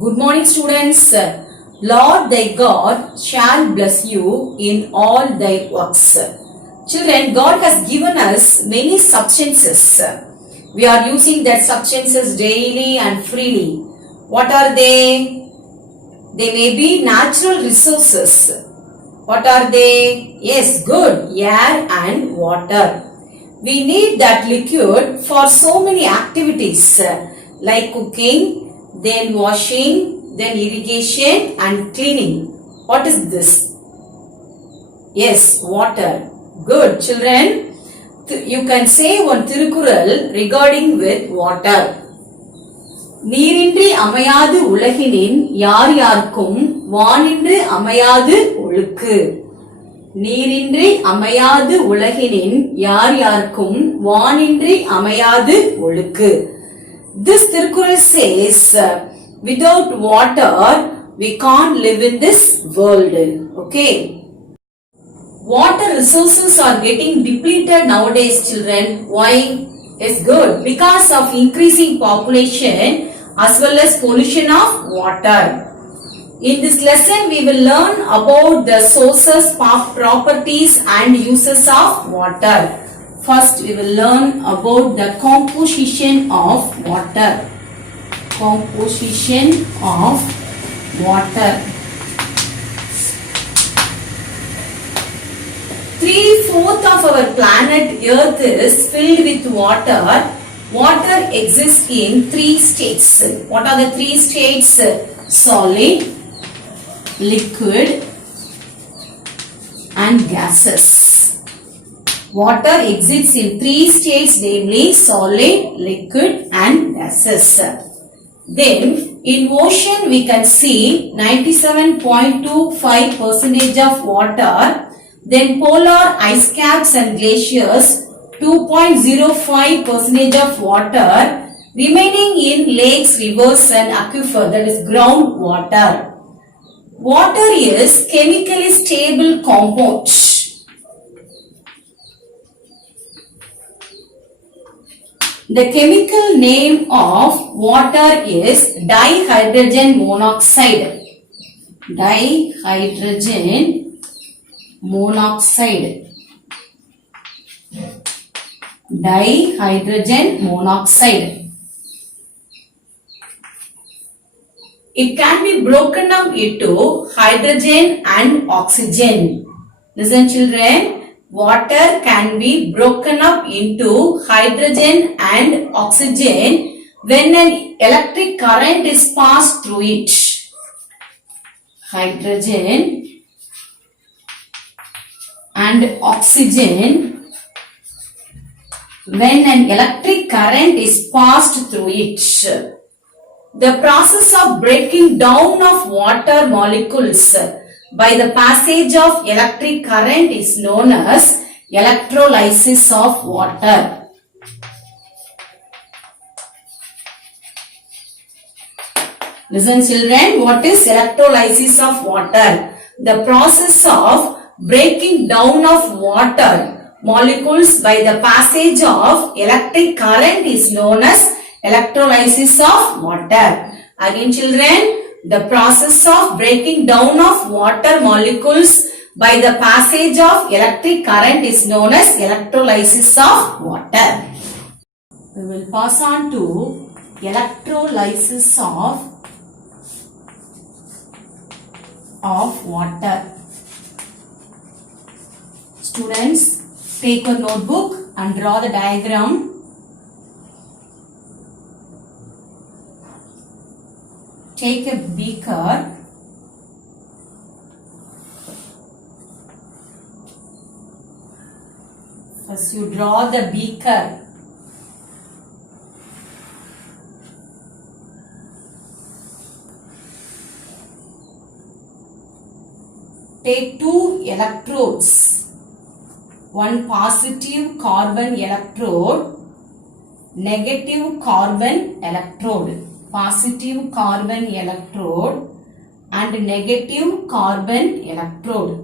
Good morning, students. Lord thy God shall bless you in all thy works. Children, God has given us many substances. We are using that substances daily and freely. What are they? They may be natural resources. What are they? Yes, good. Air and water. We need that liquid for so many activities like cooking, then washing, then irrigation and cleaning. What is this? Yes, water. Good, children. You can say one Tirukural regarding with water. நீரின்றி அமையாது உலகினின் யார் யார்க்கும் வானின்று அமையாது ஒழுக்கு. நீரின்றி அமையாது உலகினின் யார் யார்க்கும் வானின்றி அமையாது ஒழுக்கு. This Tirukural says, without water, we can't live in this world. Okay. Water resources are getting depleted nowadays, children. Why? It's good. Because of increasing population as well as pollution of water. In this lesson, we will learn about the sources, properties and uses of water. First, we will learn about the composition of water. Composition of water. 3/4 of our planet Earth is filled with water. Water exists in 3 states. What are the 3 states? Solid, liquid and gases. Water exists in 3 states, namely solid, liquid and gases. Then in ocean we can see 97.25% of water. Then polar ice caps and glaciers 2.05% of water. Remaining in lakes, rivers and aquifer, that is groundwater. Water is chemically stable compound. The chemical name of water is dihydrogen monoxide. Dihydrogen monoxide. Dihydrogen monoxide. It can be broken up into hydrogen and oxygen. Listen, children. Water can be broken up into hydrogen and oxygen when an electric current is passed through it. Hydrogen and oxygen when an electric current is passed through it. The process of breaking down of water molecules by the passage of electric current is known as electrolysis of water. Listen, children, what is electrolysis of water? The process of breaking down of water molecules by the passage of electric current is known as electrolysis of water. Again, children, the process of breaking down of water molecules by the passage of electric current is known as electrolysis of water. We will pass on to electrolysis of water. Students, take your notebook and draw the diagram. Take a beaker. First you draw the beaker. Take 2 electrodes. One positive carbon electrode, negative carbon electrode. Positive carbon electrode and negative carbon electrode.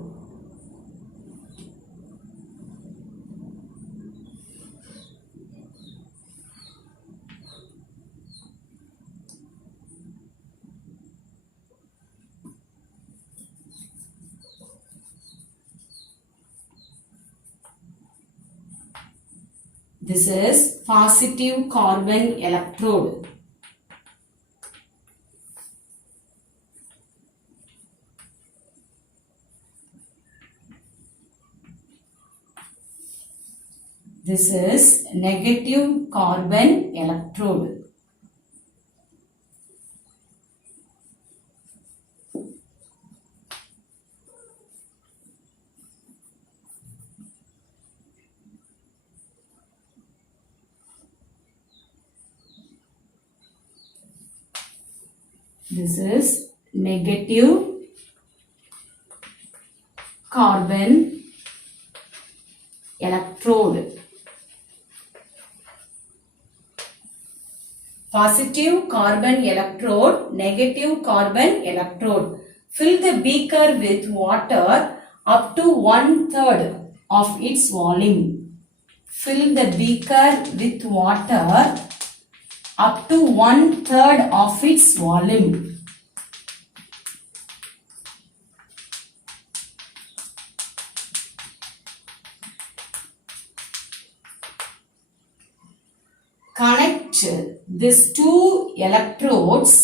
This is positive carbon electrode. This is negative carbon electrode. This is negative carbon electrode. Positive carbon electrode, negative carbon electrode. Fill the beaker with water up to 1/3 of its volume. Fill the beaker with water up to 1/3 of its volume. Connect these two electrodes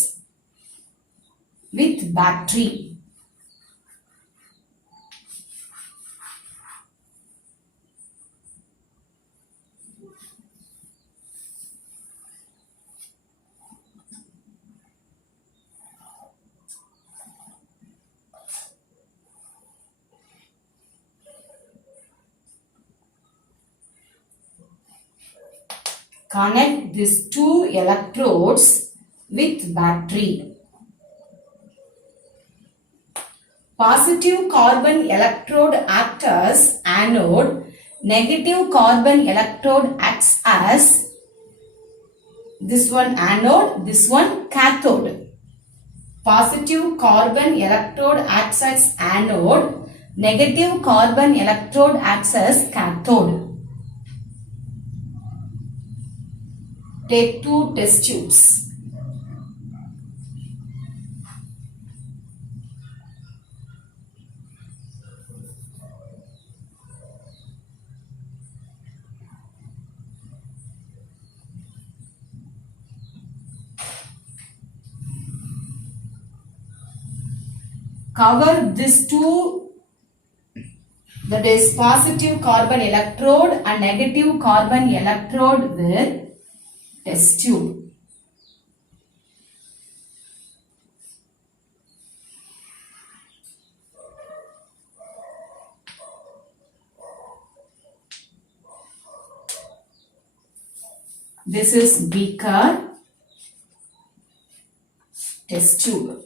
with battery. Connect these two electrodes with battery. Positive carbon electrode acts as anode. Negative carbon electrode acts as this one anode, this one cathode. Positive carbon electrode acts as anode. Negative carbon electrode acts as cathode. Take two test tubes. Cover these two, that is positive carbon electrode and negative carbon electrode with test tube. This is beaker, test tube.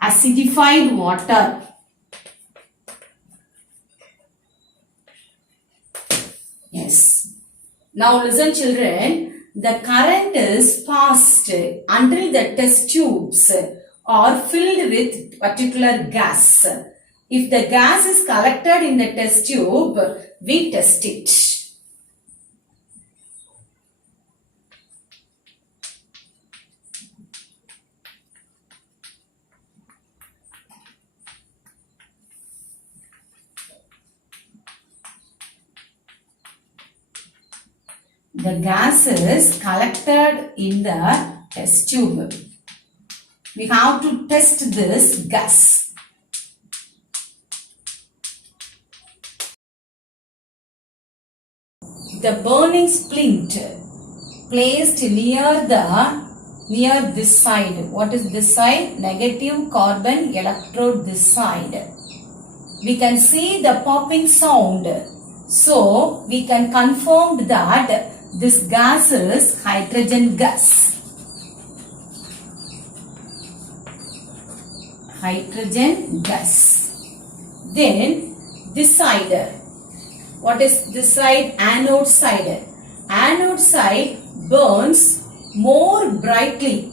Acidified water. Yes. Now listen children, the current is passed until the test tubes are filled with particular gas. If the gas is collected in the test tube, we test it. The gas is collected in the test tube. We have to test this gas. The burning splint placed near this side. What is this side? Negative carbon electrode this side. We can see the popping sound. So we can confirm that this gas is hydrogen gas. Hydrogen gas. Then this side. What is this side? Anode side. Anode side burns more brightly.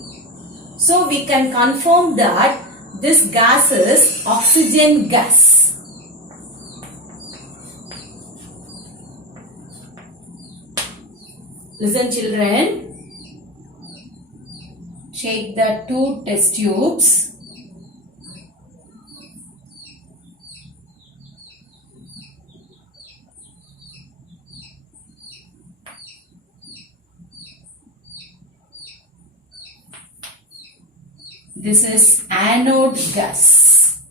So we can confirm that this gas is oxygen gas. Listen children. Shake the two test tubes. This is anode gas.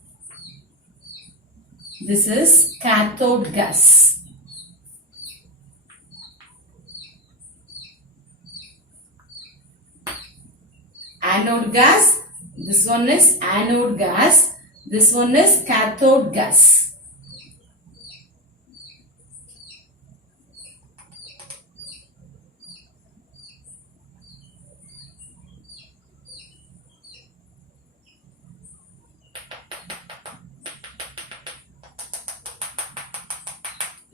This is cathode gas. Anode gas. This one is anode gas. This one is cathode gas.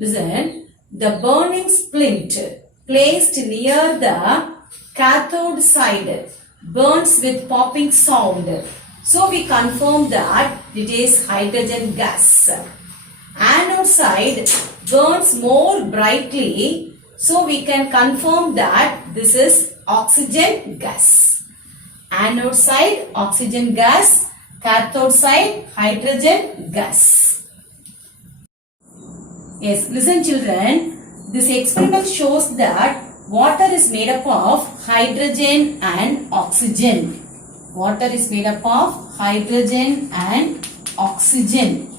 Listen, the burning splint placed near the cathode side burns with popping sound. So we confirm that it is hydrogen gas. Anode side burns more brightly. So we can confirm that this is oxygen gas. Anode side oxygen gas, cathode side hydrogen gas. Yes, listen children, this experiment shows that water is made up of hydrogen and oxygen. Water is made up of hydrogen and oxygen.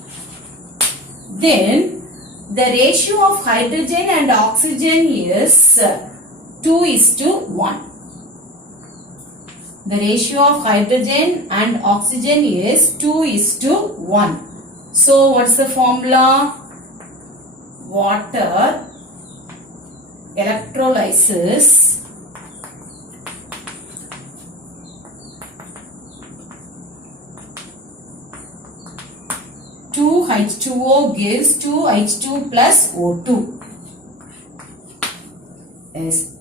Then the ratio of hydrogen and oxygen is 2:1. The ratio of hydrogen and oxygen is 2:1. So what's the formula? Water electrolysis two H2O gives 2H2 plus O2. Yes.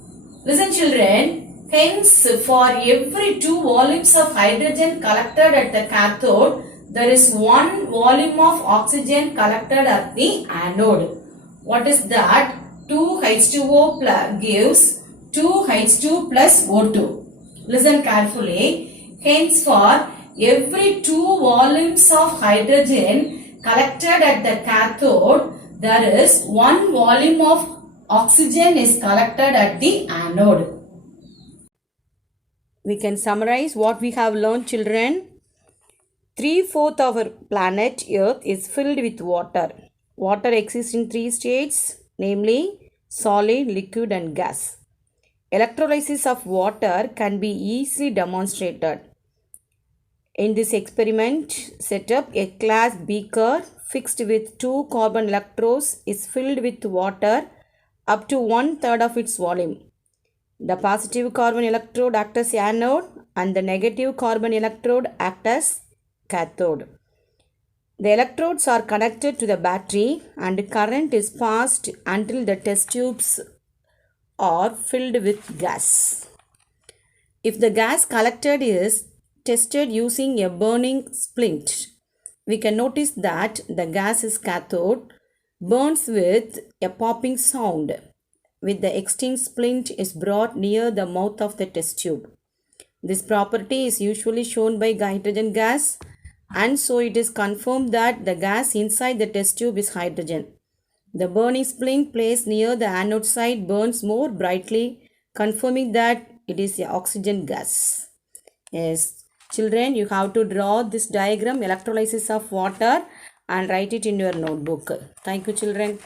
Listen children, hence for every 2 volumes of hydrogen collected at the cathode, there is 1 volume of oxygen collected at the anode. What is that? 2H2O plus gives 2H2 plus O2. Listen carefully. Hence for every 2 volumes of hydrogen collected at the cathode, there is 1 volume of oxygen is collected at the anode. We can summarize what we have learned children. 3/4 of our planet Earth is filled with water. Water exists in 3 states, namely solid, liquid and gas. Electrolysis of water can be easily demonstrated. In this experiment setup, a glass beaker fixed with 2 carbon electrodes is filled with water up to 1/3 of its volume. The positive carbon electrode acts as anode and the negative carbon electrode acts as cathode. The electrodes are connected to the battery and current is passed until the test tubes are filled with gas. If the gas collected is tested using a burning splint, we can notice that the gas is cathode, burns with a popping sound, with the extinct splint is brought near the mouth of the test tube. This property is usually shown by hydrogen gas, and so it is confirmed that the gas inside the test tube is hydrogen. The burning splint placed near the anode side burns more brightly, confirming that it is a oxygen gas. Yes, children, you have to draw this diagram, electrolysis of water, and write it in your notebook. Thank you, children.